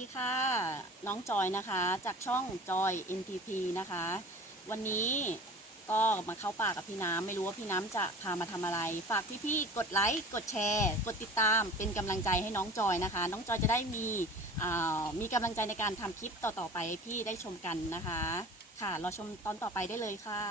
ดีค่ะ น้องจอยนะคะ จากช่องจอย NTP นะคะ วันนี้ก็มาเข้าป่ากับพี่น้ำไม่รู้ว่าพี่น้ำจะพามาทำอะไร ฝากพี่ๆกดไลค์กดแชร์ กดติดตามเป็นกำลังใจให้น้องจอยนะคะ น้องจอยจะได้มีมีกำลังใจในการทำคลิปต่อๆไปให้พี่ได้ชมกันนะคะ ค่ะรอชมตอนต่อไปได้เลยค่ะ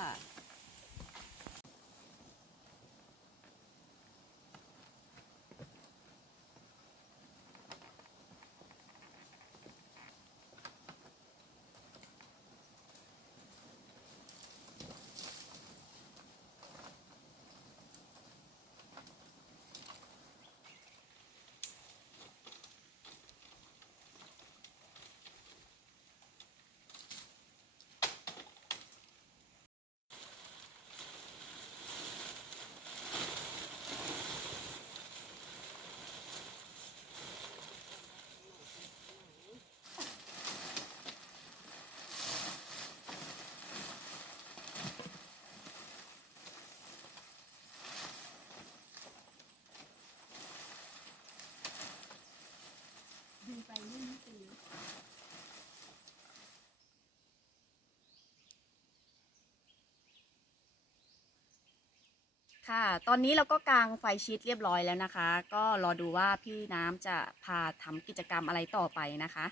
ค่ะ ตอนนี้เราก็กางไฟชีตเรียบร้อยแล้วนะคะ ก็รอดูว่าพี่น้ำจะพาทำกิจกรรมอะไรต่อไปนะคะ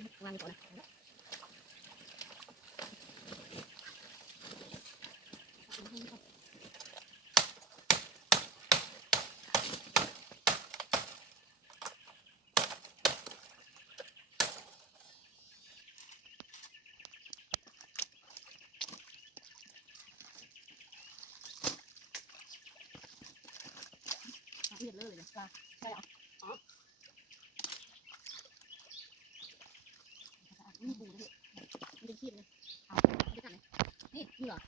เรียบเลยเลยจ้าใช่เหรออ๋อนี่บูนะพี่มันเป็นขี้เลยเอาไม่กัดเลยนี่นี่เหรอ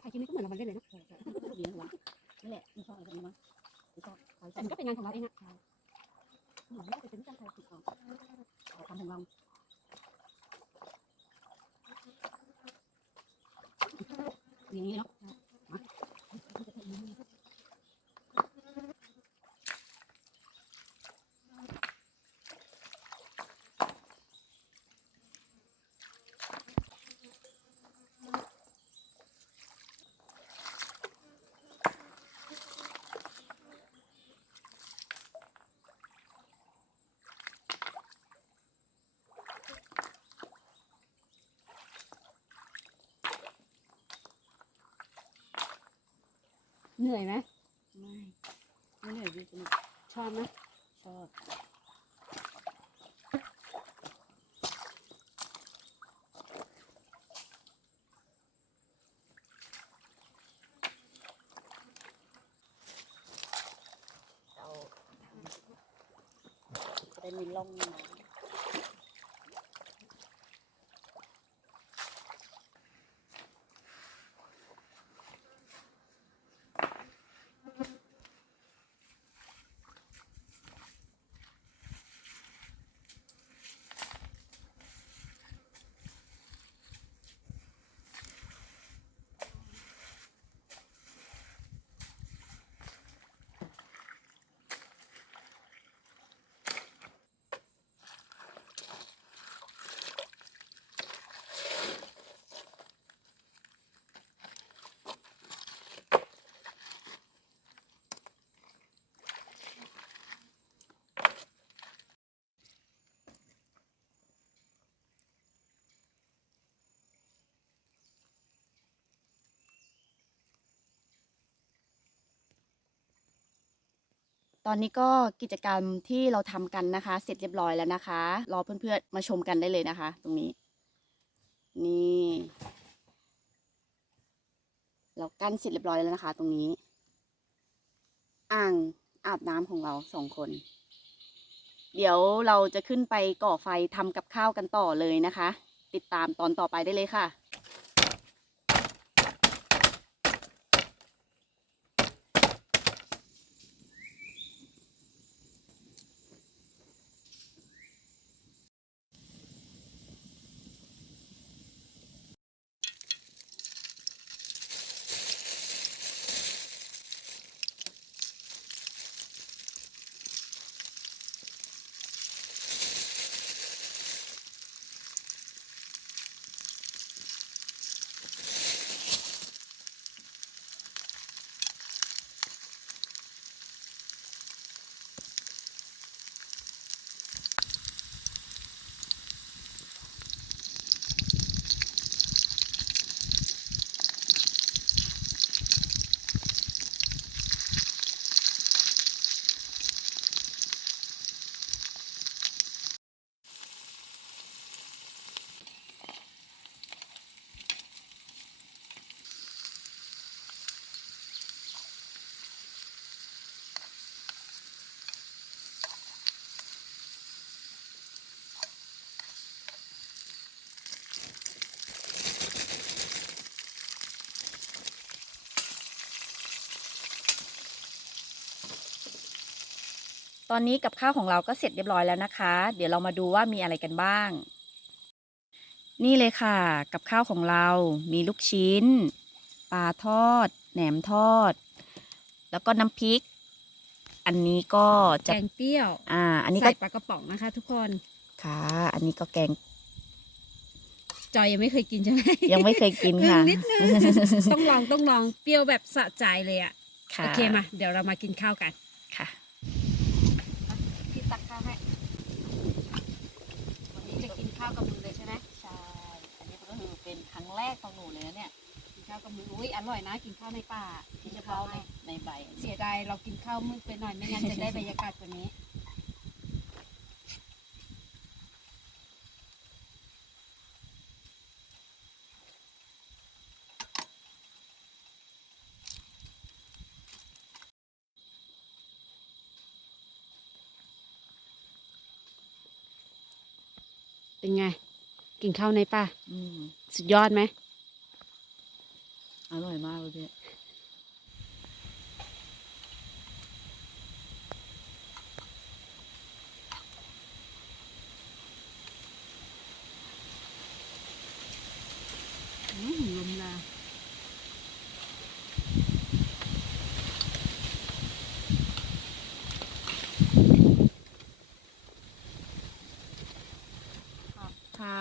ใครกินนี่ก็เห มันได้เลยนะดีนะหัวนี่แหละมีชอบอะไรแบบนี้มั้งแต่มันก็เป็นงานของเราเองอะหนูไม่ได้เป็นที่จ้างใครผิดต่อทำของเราอย่างนี้เนาะ เหนื่อยไหมไม่ไม่เหนื่อยดีสนุกชอบไหมชอบ ตอนนี้ก็กิจกรรมที่เราทำกันนะคะ เสร็จเรียบร้อยแล้วนะคะ รอเพื่อนๆมาชมกันได้เลยนะคะ ตรงนี้ นี่ เรากั้นเสร็จเรียบร้อยแล้วนะคะ ตรงนี้ อ่างอาบน้ำของเราสองคน เดี๋ยวเราจะขึ้นไปก่อไฟทำกับข้าวกันต่อเลยนะคะ ติดตามตอนต่อไปได้เลยค่ะ อนนี้กับข้าวของเราก็เสร็จเรียบร้อยแล้วนะคะ เดี๋ยวเรามาดูว่ามีอะไรกันบ้าง นี่เลยค่ะ กับข้าวของเรามีลูกชิ้นปลาทอด แหนมทอด แล้วก็น้ำพริก อันนี้ก็แกจะงเปรี้ยว อ่า อันนี้ก็ใส่ปลากระป๋องนะคะ ทุกคนค่ะ อันนี้ก็แกงจอยยังไม่เคยกินใช่ไหมยังไม่เคยกินค่ะนิดนึงต้องลองต้องลองเปรี้ยวแบบสะใจเลยอะค่ะ โอเคมา เดี๋ยวเรามากินข้าวกันค่ะ พี่ตักข้าวให้ วันนี้จะกิน ข้าวกับมือเลยใช่ไหมใช่ อันนี้ก็คือเป็นครั้งแรกของหนูเลยนะเนี่ย กินข้าวกับมืออุ้ยอร่อยนะ กินข้าวในป่าที่เฉพาะในในใบ เสียดายเรากินข้าวมืดไปหน่อยไม่งั้นจะได้บรรยากาศกว่านี้ เป็นไง กินข้าวในป่า อืมสุดยอดไหม อร่อยมากเลยเนี่ย อืมลมแรง ค่ะ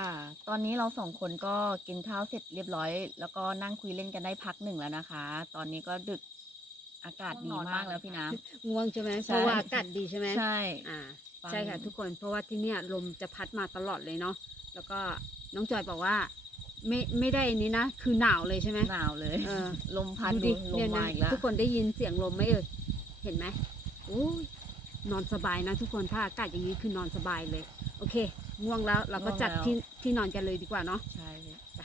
ตอ นนี้เราสองคนก็กินข้าวเสร็จเรียบร้อย แล้วก็นั่งคุยเล่นกันได้พักหนึ่งแล้วนะคะ ตอนนี้ก็ดึกอากาศดีมากแล้วพี่น้ง่วงใช่ไหมใช่ เพราะว่าอากาศดีใช่ไหมำใช่ อ่า ฟัง ใช่ค่ะทุกคน เพราะว่าที่เนี่ยลมจะพัดมาตลอดเลยเนาะ แล้วก็น้องจอยบอกว่า ไม่ไม่ได้อันนี้นะ คือหนาวเลยใช่ไหมหนาวเลย เออลมพัดดูดูดิลเนี่ยมมานะอีกแล้วทุกคนได้ยินเสียงลมไหมเอ่ย เห็นไหมโอ้ยนอนสบายนะทุกคน ถ้าอากาศอย่างนี้คือนอนสบายเลย โอเค ง่วงแล้วเราก็จัดที่ที่นอนกันเลยดีกว่าเนาะใช่ไป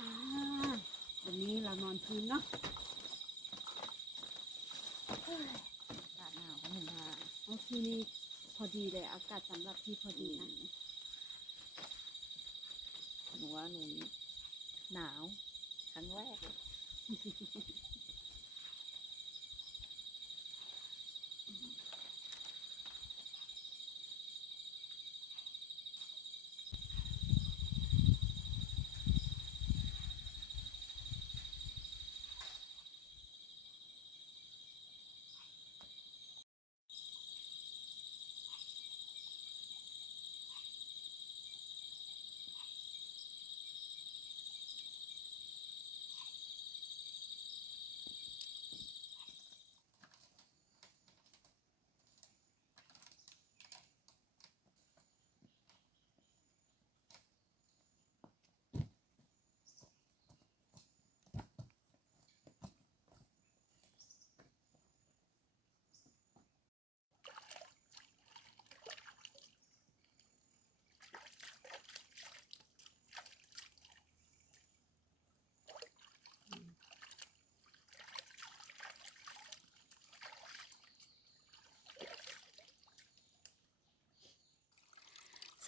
อ่าวันนี้เรานอนพื้นเนาะอากาศหนาวก็เห็นว่าโอเคนี่ พอดีเลยอากาศสำหรับพี่พอดีนะหนูว่าหนูหนาวครั้งแรก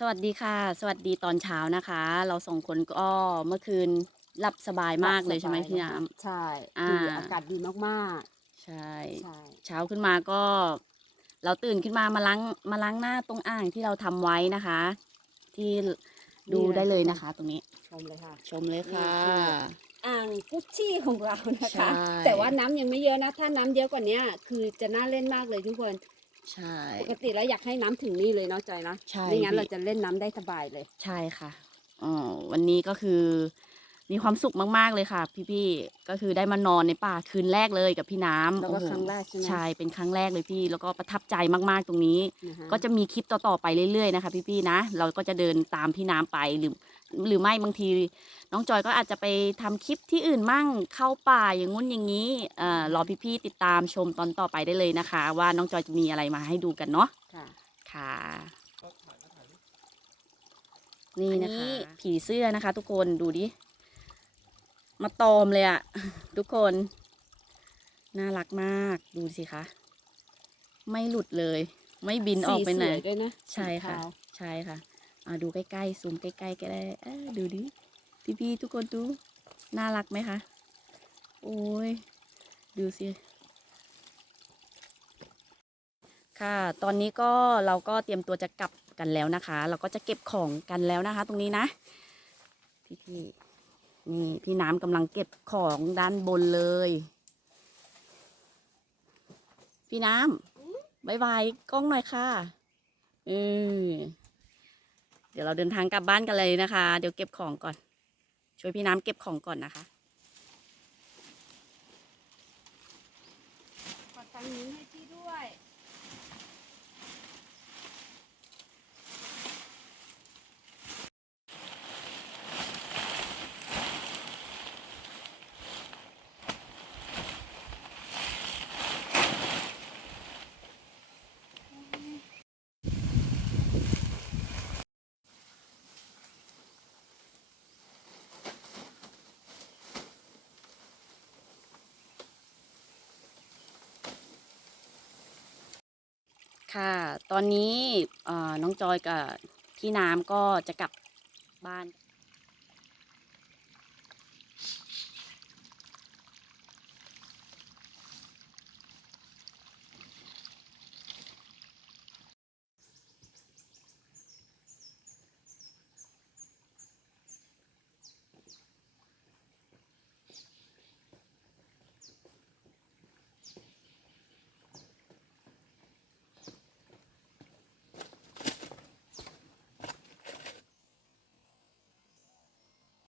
สวัสดีค่ะ สวัสดีตอนเช้านะคะ เราสองคนก็เมื่อคืนหลับสบายมากเลยใช่ไหมพี่น้ำใช่อ่าคืออากาศดีมากใช่ๆใช่เช้าขึ้นมาก็ เราตื่นขึ้นมามาล้างมาล้างหน้าตรงอ่างที่เราทำไว้นะคะ ที่ดูได้เลยนะคะ ตรงนี้ ชมเลยค่ะ ชมเลยค่ะนี่คืออ่างกุชชี่ของเรานะใช่คะ แต่ว่าน้ำยังไม่เยอะนะ ถ้าน้ำเยอะกว่านี้คือจะน่าเล่นมากเลยทุกคน ใช่ ปกติแล้วอยากให้น้ำถึงนี่เลยเนาะจอยนะใช่ไม่งั้นพี่ เราจะเล่นน้ำได้สบายเลย ใช่ค่ะอ๋อวันนี้ก็คือ มีความสุขมาก ๆ เลยค่ะ พี่ๆ ก็คือได้มานอนในป่าคืนแรกเลยกับพี่น้ำแล้วก็โอ้โหครั้งแรกใช่ไหม ใช่ เป็นครั้งแรกเลยพี่ แล้วก็ประทับใจมากๆตรงนี้นคก็จะมีคลิปต่อ ๆ ไปเรื่อย ๆ นะคะ พี่ๆ นะ เราก็จะเดินตามพี่น้ำไปหรือ หรือไม่บางที น้องจอยก็อาจจะไปทำคลิปที่อื่นมั่งเข้าป่าอย่างงู้นอย่างนี้เอ่อรอพี่ๆติดตามชมตอนต่อไปได้เลยนะคะ ว่าน้องจอยจะมีอะไรมาให้ดูกันเนาะค่ะค่ะนี่นะคะผีเสื้อนะคะ ทุกคนดูดิมาตอมเลยอะทุกคน น่ารักมากดูสิคะ ไม่หลุดเลย ไม่บินออกไปไหนสีสวยด้วยนะใช่ค่ะสีขาวใช่ค่ะ อ่าดูใกล้ๆซูมใกล้ๆก็ได้อ้อดูดิพี่ๆทุกคนดู น่ารักไหมคะ โอ้ย ดูสิ ค่ะ ตอนนี้ก็เราก็เตรียมตัวจะกลับกันแล้วนะคะ เราก็จะเก็บของกันแล้วนะคะ ตรงนี้นะ พี่ๆนี่พี่น้ำกำลังเก็บของด้านบนเลย พี่น้ำบายบายกล้องหน่อยค่ะเออ ดี๋ยวเราเดินทางกลับบ้านกันเลยนะคะ เดี๋ยวเก็บของก่อน ช่วยพี่น้ำเก็บของก่อนนะคะ ขอตังค์นี้ให้พี่ด้วย ค่ะ ตอนนี้น้องจอยกับพี่น้ำก็จะกลับบ้าน